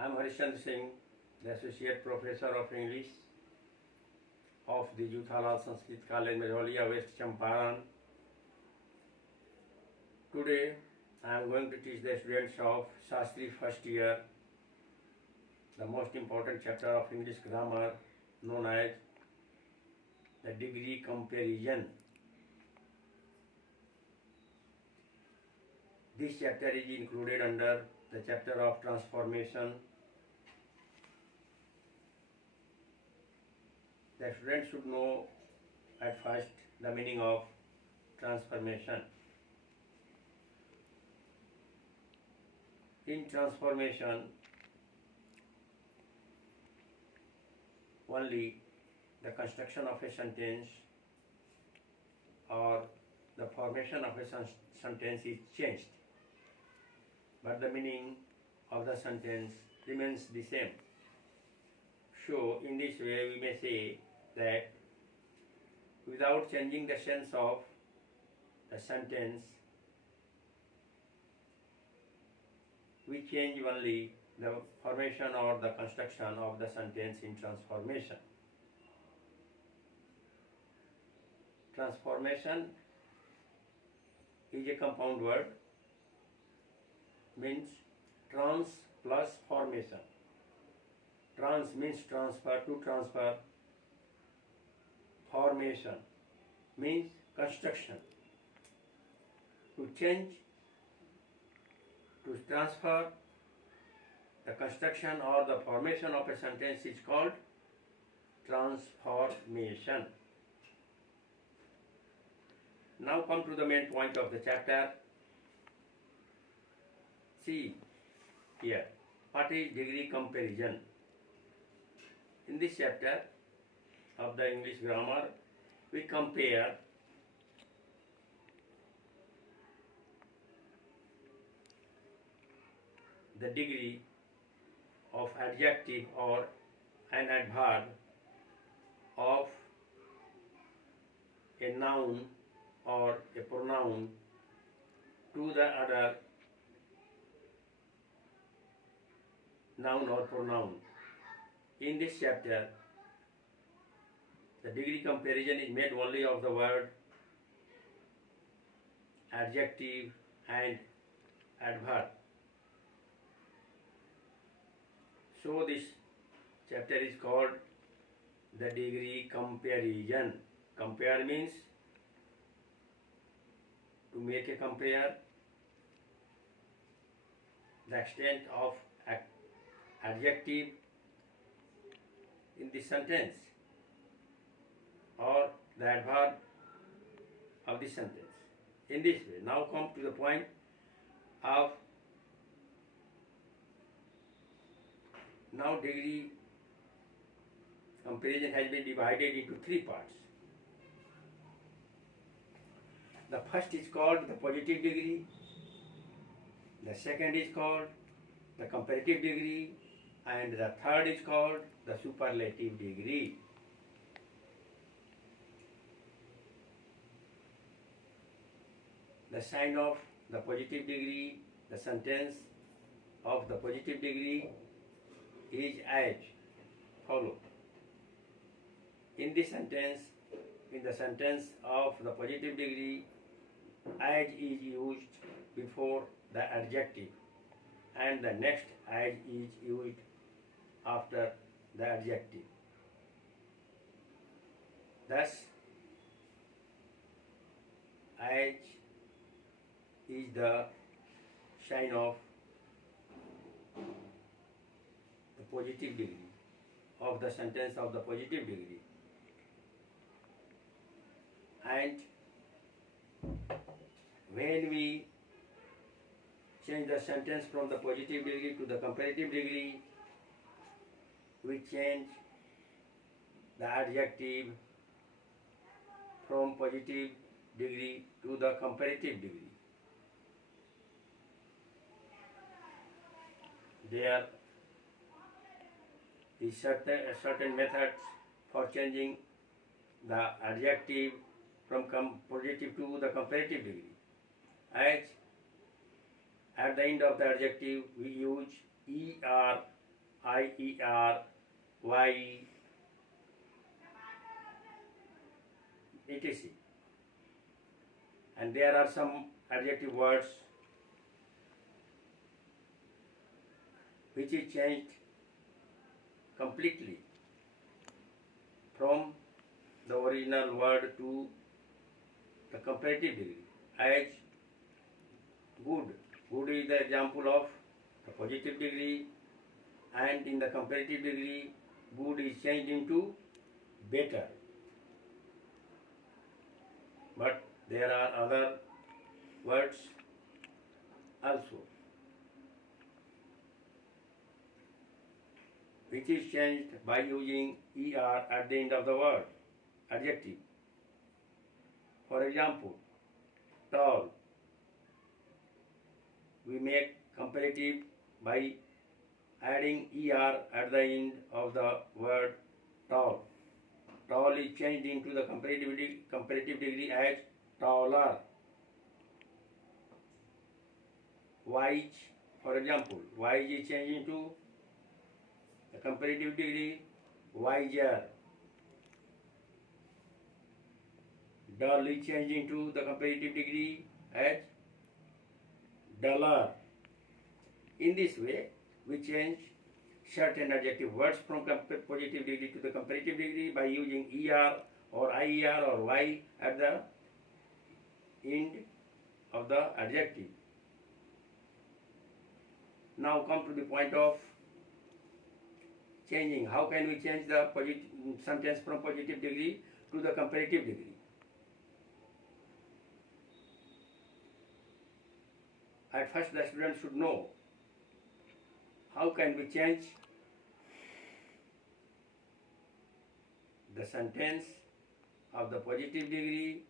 I am Harishchandra Singh, the Associate Professor of English of the Juthalal Sanskrit College, Majoliya, West Champaran. Today, I am going to teach the students of Shastri first year the most important chapter of English grammar known as the degree comparison. This chapter is included under the chapter of transformation. The student should know at first the meaning of transformation. In transformation, only the construction of a sentence or the formation of a sentence is changed, but the meaning of the sentence remains the same. So, in this way, we may say that without changing the sense of the sentence, we change only the formation or the construction of the sentence in transformation. Transformation is a compound word, means trans plus formation. Trans means transfer, to transfer. Formation means construction. To change, to transfer, the construction or the formation of a sentence is called transformation. Now come to the main point of the chapter. See here, what is degree comparison? In this chapter of the English grammar, we compare the degree of adjective or an adverb of a noun or a pronoun to the other noun or pronoun. In this chapter, the degree comparison is made only of the word adjective and adverb. So this chapter is called the degree comparison. Compare means to make a compare the extent of adjective in the sentence or the adverb of the sentence. In this way, now come to the point of now degree comparison has been divided into three parts. The first is called the positive degree, the second is called the comparative degree, and the third is called the superlative degree. The sign of the positive degree, the sentence of the positive degree is as follows. In the sentence of the positive degree, as is used before the adjective and the next as is used after the adjective. Thus, as is the sign of the positive degree of the sentence of the positive degree, and when we change the sentence from the positive degree to the comparative degree, we change the adjective from positive degree to the comparative degree. There is certain methods for changing the adjective from positive to the comparative degree. As at the end of the adjective we use ER IER, Y, etc. And there are some adjective words which is changed completely from the original word to the comparative degree, as good. Good is the example of the positive degree, and in the comparative degree, good is changed into better. But there are other words also which is changed by using ER at the end of the word, adjective. For example, tall. We make comparative by adding ER at the end of the word tall. Tall is changed into the comparative degree as taller. Wise, for example, wise is changed into the comparative degree wiser. Dull is changed into the comparative degree as duller. In this way, we change certain adjective words from positive degree to the comparative degree by using ER or IER or Y at the end of the adjective. Now come to the point of changing. How can we change the sentence from positive degree to the comparative degree? At first, the student should know how can we change the sentence of the positive degree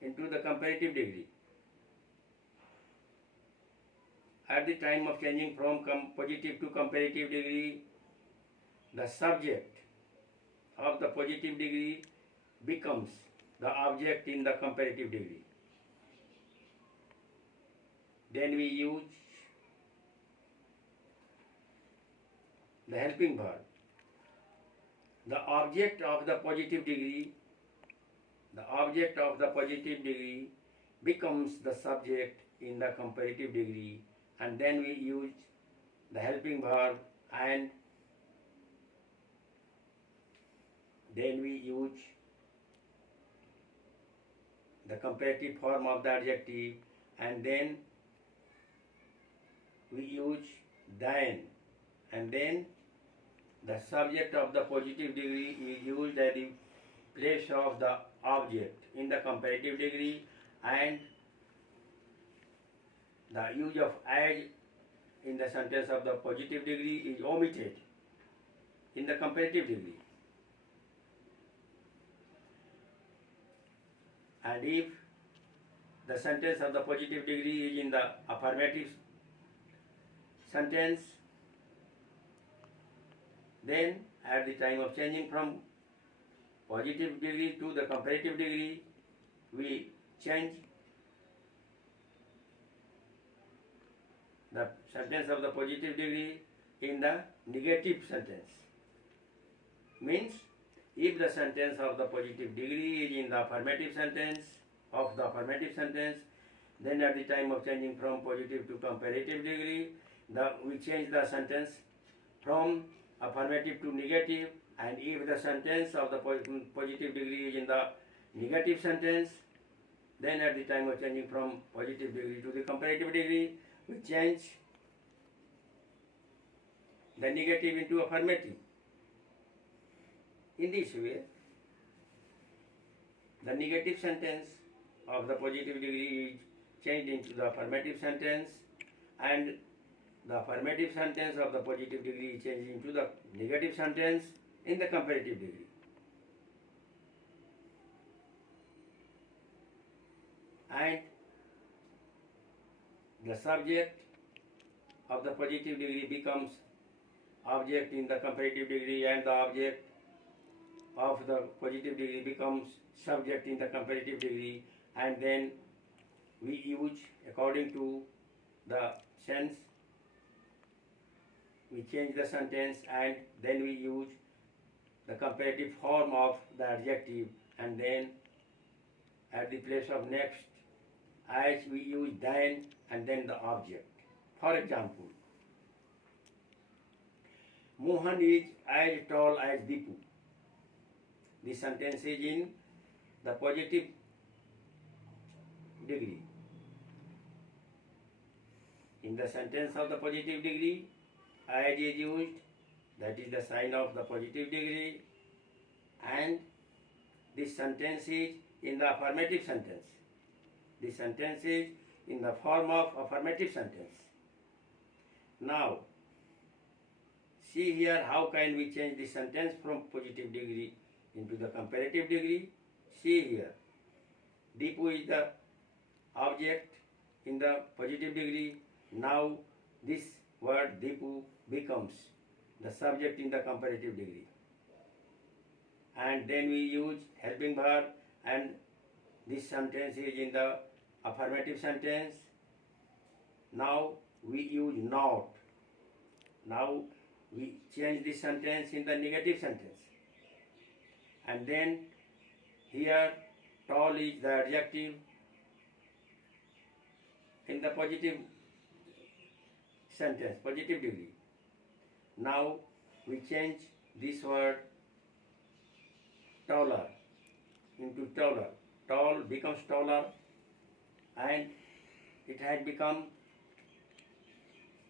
into the comparative degree. At the time of changing from positive to comparative degree, the subject of the positive degree becomes the object in the comparative degree. Then we use the helping verb. The object of the positive degree becomes the subject in the comparative degree, and then we use the helping verb, and then we use the comparative form of the adjective, and then we use then, and then the subject of the positive degree is used at the place of the object in the comparative degree, and the use of as in the sentence of the positive degree is omitted in the comparative degree. And if the sentence of the positive degree is in the affirmative sentence, then at the time of changing from positive degree to the comparative degree, we change the sentence of the positive degree in the negative sentence. Means, if the sentence of the positive degree is in the affirmative sentence of the affirmative sentence, then at the time of changing from positive to comparative degree, we change the sentence from affirmative to negative, and if the sentence of the positive degree is in the negative sentence, then at the time of changing from positive degree to the comparative degree, we change the negative into affirmative. In this way, the negative sentence of the positive degree is changed into the affirmative sentence, and the affirmative sentence of the positive degree is changed into the negative sentence in the comparative degree. And the subject of the positive degree becomes object in the comparative degree, and the object of the positive degree becomes subject in the comparative degree, and then we use according to the sense, we change the sentence and then we use the comparative form of the adjective, and then at the place of next as we use then and then the object. For example, Mohan is as tall as Deepu. This sentence is in the positive degree. In the sentence of the positive degree, as is used, that is the sign of the positive degree, and this sentence is in the affirmative sentence. This sentence is in the form of affirmative sentence. Now, see here how can we change the sentence from positive degree into the comparative degree. See here, Deepu is the object in the positive degree. Now this word Deepu becomes the subject in the comparative degree. And then we use helping verb, and this sentence is in the affirmative sentence. Now we use not. Now we change this sentence in the negative sentence. And then here tall is the adjective in the positive sentence, positive degree. Now we change this word taller into taller. Tall becomes taller and it has become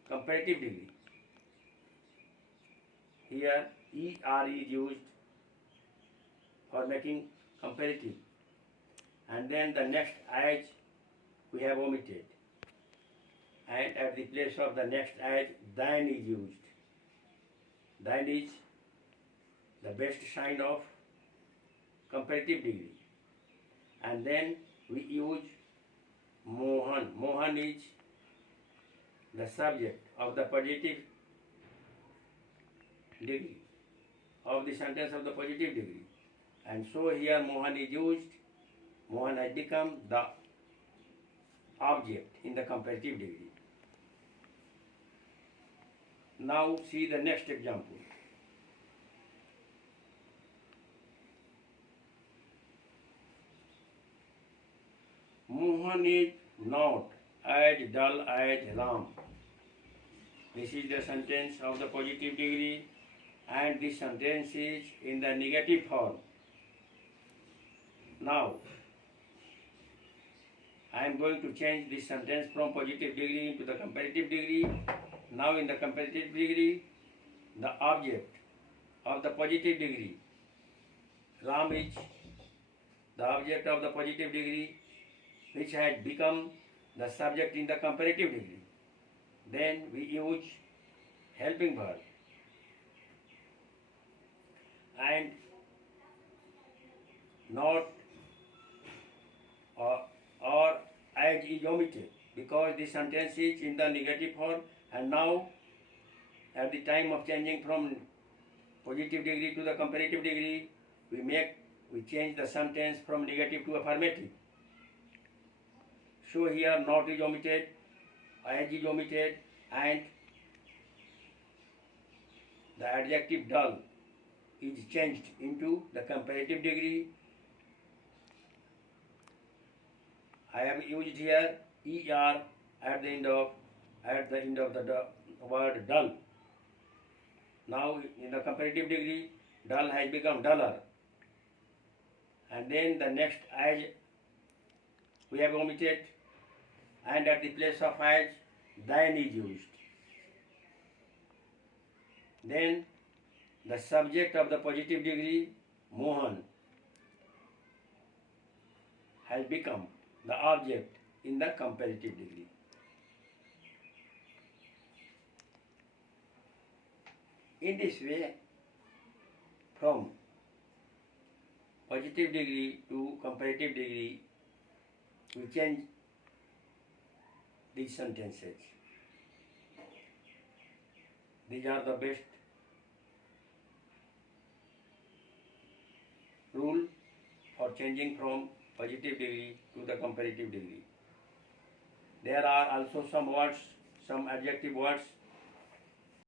comparative degree. Here ER is used for making comparative, and then the next as we have omitted, and at the place of the next as than is used. Than is the best sign of comparative degree, and then we use Mohan. Mohan is the subject of the positive degree of the sentence of the positive degree, and so here Mohan is used. Mohan has become the object in the comparative degree. Now see the next example. Mohan is not as dull as Ram. This is the sentence of the positive degree, and this sentence is in the negative form. Now I am going to change this sentence from positive degree into the comparative degree. Now in the comparative degree, the object of the positive degree, Ram is the object of the positive degree, which had become the subject in the comparative degree. Then we use helping verb, and not or as is omitted because the sentence is in the negative form, and now at the time of changing from positive degree to the comparative degree, we change the sentence from negative to affirmative. So here not is omitted, as is omitted, and the adjective dull is changed into the comparative degree. I have used here ER at the end of the word dull. Now in the comparative degree, dull has become duller, and then the next as we have omitted, and at the place of as than is used. Then the subject of the positive degree, Mohan, has become the object in the comparative degree. In this way, from positive degree to comparative degree, we change these sentences. These are the best rule for changing from positive degree to the comparative degree. There are also some words, some adjective words